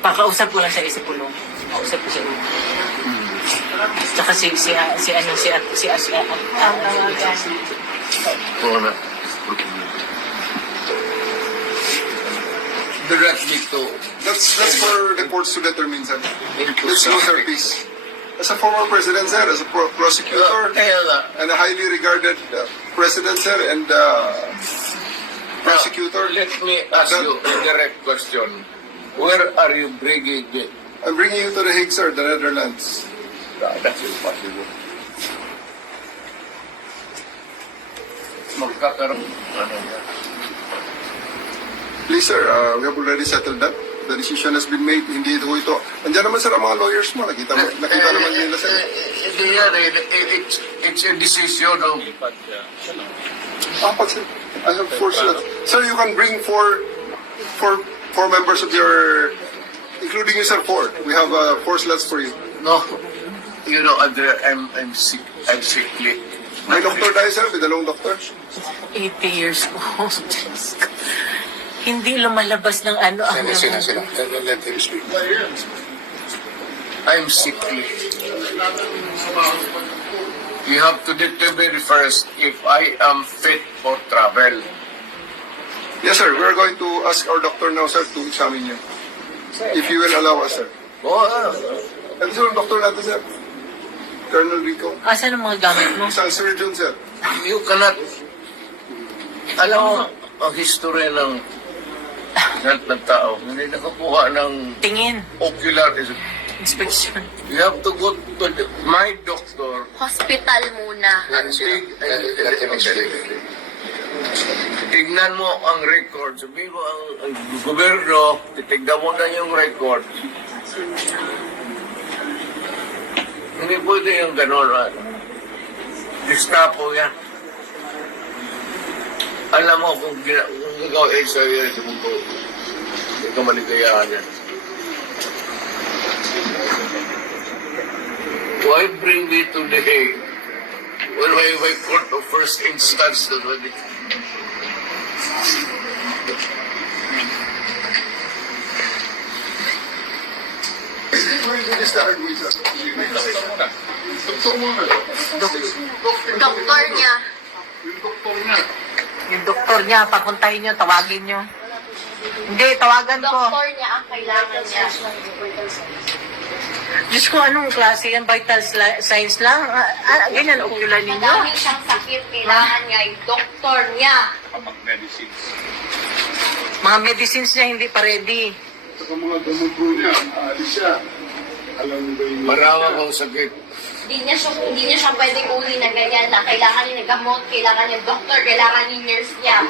Pakausap ko lang siya sa pulong. Pakausap ko siya. Tsaka si Corona. Directly to That's for the courts to determine, sir. into Let's know, sir, please. As a former president, sir, as a prosecutor, Kaya nga, and a highly regarded president, sir, and prosecutor, let me ask you a direct question. Where are you bringing it? I'm bringing you to the Hague, sir, the Netherlands. That's impossible. Magkakaroon. Ano yan? Please, sir, we have already settled that. The decision has been made. Hindi ito. Andiyan naman, sir, ang mga lawyers mo. Nakita naman nila, sir. Hindi yan. It's a decision of... Apat, sir. I have four slots. Sir, you can bring four members of your, including you, sir, four. We have 4 slots for you. No. You know, Andre, I'm sick. I'm sickly. May doktor tayo, sir. May dalawang doktor. 80 years old. Hindi lumalabas ng ano ang Sila. Let him speak. I'm sickly. You have to determine first if I am fit for travel. Yes, sir. We're going to ask our doctor now, sir, to examine you. If you will allow us, sir. Ito, sir, ang doktor natin, sir. Colonel Rico. Asan ang mga gamit mo? Isang surgeon, sir. You cannot... Alam mo, ang history ng health ng tao, hindi nakakuha ng Tingin. ocular. Inspection. You have to go to my doctor. Hospital muna. Tignan mo ang record. Sabihin mo ang gobyerno, titignan mo na yung record. Hindi pwede yung gano'n. Gestapo yan. Alam mo kung ikaw ay sa'yo, hindi ka maligayahan yan. Why bring me to the Hague when my court of first instance already? Doktor niya. Yung doktor niya, papuntahin niyo, tawagin niyo. Hindi, tawagan ko. Doktor niya ang kailangan niya. Diyos ko, anong klase yan? Vital signs lang? Ganyan, ocular ninyo? Madami siyang sakit. Kailangan niya yung doktor niya. Mga medicines niya hindi pa ready. Sa mga gamot po niya, aalis siya. Alam mo ba yung... Marama kong sakit. Hindi niya siya pwedeng uli na ganyan na kailangan niya ng gamot, kailangan niya doktor, kailangan niya nurse niya.